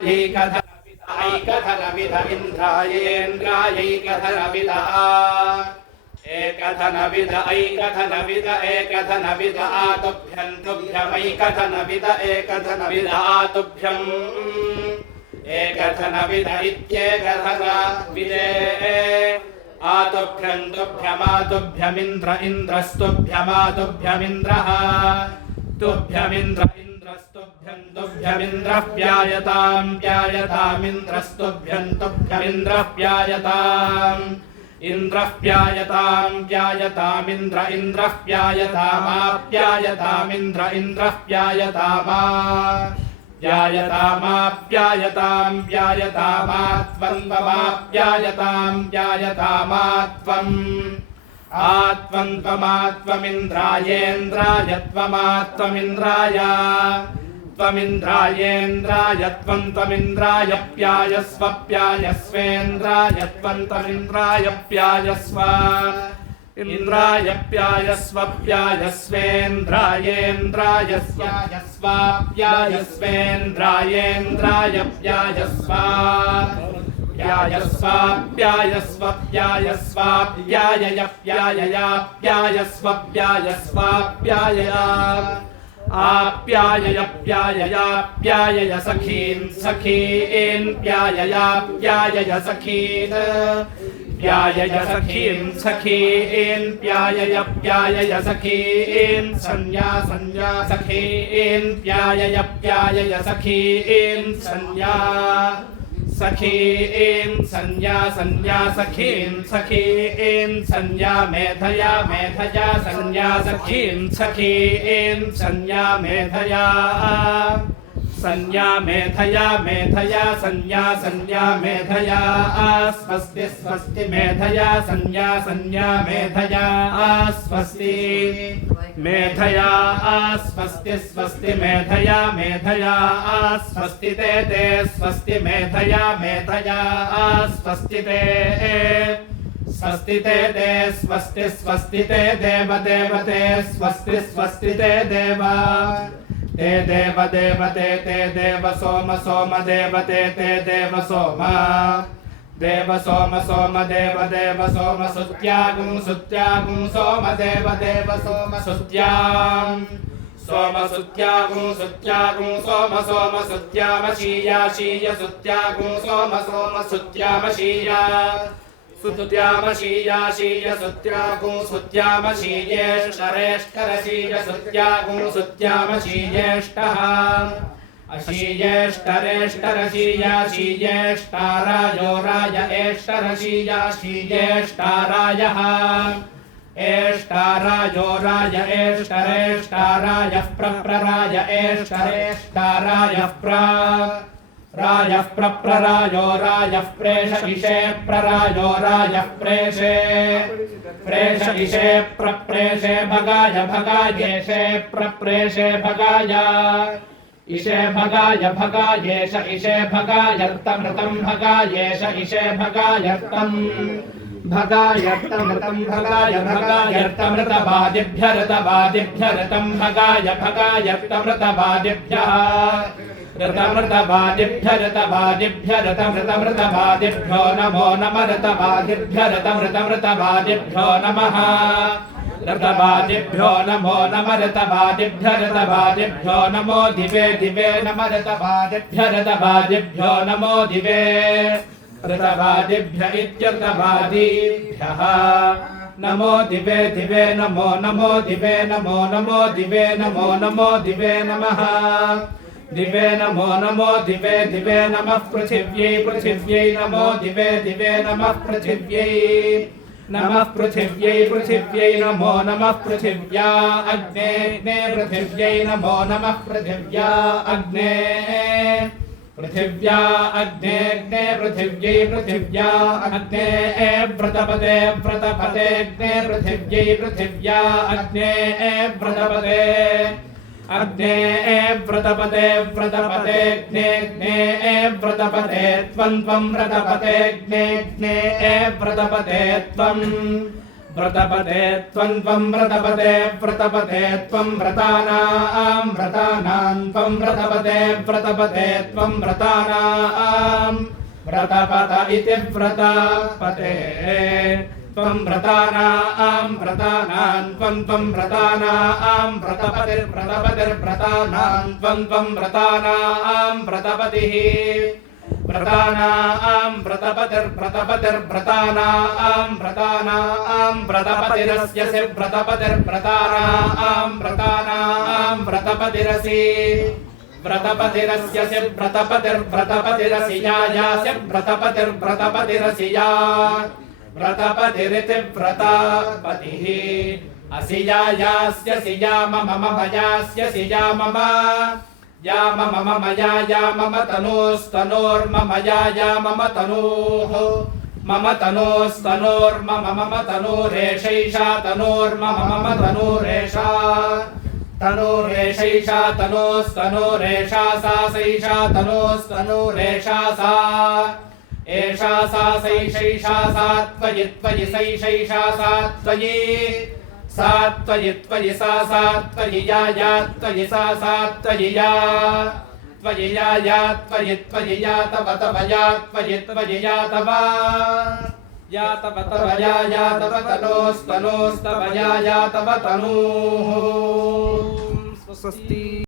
ऐकधनविद इन्द्रायेन्द्रायैकधनविद एकधनविद ऐकधनविद एकधनविद आतुभ्यं तुभ्यमैकधनविद एकधनविद आतुभ्यम् एकधनविद इत्येकधनविदे आतुभ्यं तुभ्यमातुभ्यमिन्द्र इन्द्रस्तुभ्यमातुभ्यमिन्द्रः तुभ्यमिन्द्र इन्द्रस्तुभ्यं तुभ्यमिन्द्रः प्यायतां प्यायतामिन्द्रस्तुभ्यं तुभ्यमिन्द्रः प्यायताम् इन्द्रः प्यायतां प्यायतामिन्द्र इन्द्रः प्यायतामाप्यायतामिन्द्र इन्द्रः प्यायतामा प्यायतामाप्यायतां प्यायतामात्वन्त्वमाप्यायतां प्यायतामात्वम् आत्वन्त्वमात्वमिन्द्रायेन्द्राय त्वमात्वमिन्द्राय त्वमिन्द्रायेन्द्राय त्वन्त्वमिन्द्राय प्यायस्व प्यायस्वेन्द्राय त्वन्त्वमिन्द्राय प्यायस्व इन्द्राय प्यायस्व प्यायस्वेन्द्रायेन्द्राय प्यायस्व प्यायस्वेन्द्रायेन्द्राय प्यायस्व प्यायस्व प्यायस्व प्यायस्व प्यायय प्यायया प्यायस्व प्यायस्व प्यायया आप्यायय प्यायया प्यायय सखीन् सखीन् प्यायया प्यायय सखीन् प्यायय सखीन् सखीन् प्यायय प्यायय सखीन् संज्ञा संज्ञा सखीन् प्यायय प्यायय सखीन् संज्ञा सखीन् संज्ञा संज्ञा सखीन् सखीन् संज्ञा मेधया मेधया संज्ञा सखीन् सखीन् संज्ञा मेधया संज्ञा मेधया मेधया संज्ञा संज्ञा मेधया स्वस्ति स्वस्ति मेधया संज्ञा संज्ञा मेधया स्वस्ति मेधया स्वस्ति स्वस्ति मेधया मेधया स्वस्ति ते स्वस्ति मेधया मेधया स्वस्ति ते स्वस्ति ते स्वस्ति स्वस्ति ते देव देवते स्वस्ति स्वस्ति ते देव ते देव देवते ते देव सोम सोम देवते ते देव सोम देव सोम सोम देव देव सोम सुत्यागुं सुत्यागुं सोम देव देव सोम सुत्यां सोम सुत्यागुं सुत्यागुं सोम सोम सुत्यामशीया शीय सुत्यागुं सोम सोम सुत्यामशीया सुत्यामशीया शीय सुत्यागुं सुत्यामशीयेष्टरेष्टरशीय सुत्यागुं सुत्यामशीयेष्टः अशीयेष्टरेष्टरशीया शीयेष्टारायो राय एष्टरशीया शीयेष्टारायः एष्टारायो राय एष्टरेष्टारायः प्रप्रराय एष्टरेष्टारायः रायः प्रप्ररायो रायः प्रेष इषे प्ररायो रायः प्रेषे प्रेष इषे प्रप्रेषे भगाय भगायेषे प्रप्रेषे भगाय इषे भगाय भगायेष इषे भगायर्तमृतं भगायेष इषे भगायर्तम् भगायर्तमृतं भगाय भगायर्तमृतवादिभ्यर्तवादिभ्यर्तं भगाय भगायर्तमृतवादिभ्यः ऋतमृतवादिभ्यर्तवादिभ्यर्तमृतमृतवादिभ्यो नमो नमः ऋतवादिभ्यर्तमृतमृतवादिभ्यो नमः ऋतवादिभ्यो नमो नमः ऋतवादिभ्यर्तवादिभ्यो नमो दिवे दिवे नमः ऋतवादिभ्यर्तवादिभ्यो नमो दिवे ऋतवादिभ्य इत्यर्थवादिभ्यः नमो दिवे दिवे नमो नमो दिवे नमो नमो दिवे नमो नमो दिवे नमः दिवे नमो नमो दिवे दिवे नमः पृथिव्यै पृथिव्यै नमो दिवे दिवे नमः पृथिव्यै नमः पृथिव्यै पृथिव्यै नमो नमः पृथिव्या अग्ने पृथिव्यै नमो नमः पृथिव्या अग्ने पृथिव्या अग्ने पृथिव्यै पृथिव्या अग्ने व्रतपते व्रतपते अग्ने पृथिव्यै पृथिव्या अग्ने व्रतपते अग्ने व्रतपते व्रतपते अग्ने व्रतपते त्वं त्वं व्रतपते अग्ने व्रतपते त्वं व्रतपते त्वं व्रतपते व्रतपते त्वं व्रतानां व्रतानां त्वं व्रतपते व्रतपते त्वं व्रतानां व्रतपत इति व्रतपते त्वं व्रतानां व्रतानां त्वं व्रतानां व्रतपतिर्व्रतपतिर्व्रतानां त्वं व्रतानां व्रतपतिः व्रतानां व्रतपतिर्व्रतपतिर्व्रतानां व्रतानां व्रतपतिरस्य व्रतपतिर्व्रतानां व्रतानां व्रतपतिरसि व्रतपतिरस्य व्रतपतिर्व्रतपतिरसि यास्य व्रतपतिर्व्रतपतिरसि या व्रतपतिरिति व्रतपतिः असि यास्य सिया मम मयास्य सिया मम या मम मया या मम तनोस्तनोर्मम या मम तनोः मम तनोस्तनोर्मम मम तनोरेषैषा तनोर्मम मम तनोरेषा तनोरेषैषा तनोस्तनोरेषा सा सैषा तनोस्तनोरेषा सा एषा सा सैषैषा सा त्वयि त्वयि सैषैषा सा त्वयि सा त्वयि त्वयि सा सा त्वयि या त्वयि सा सा त्वयि या त्वयि त्वयि या तव तव या त्वयि या तव या तव तनोस्तनोस्तव या तव तनूः स्वस्ति।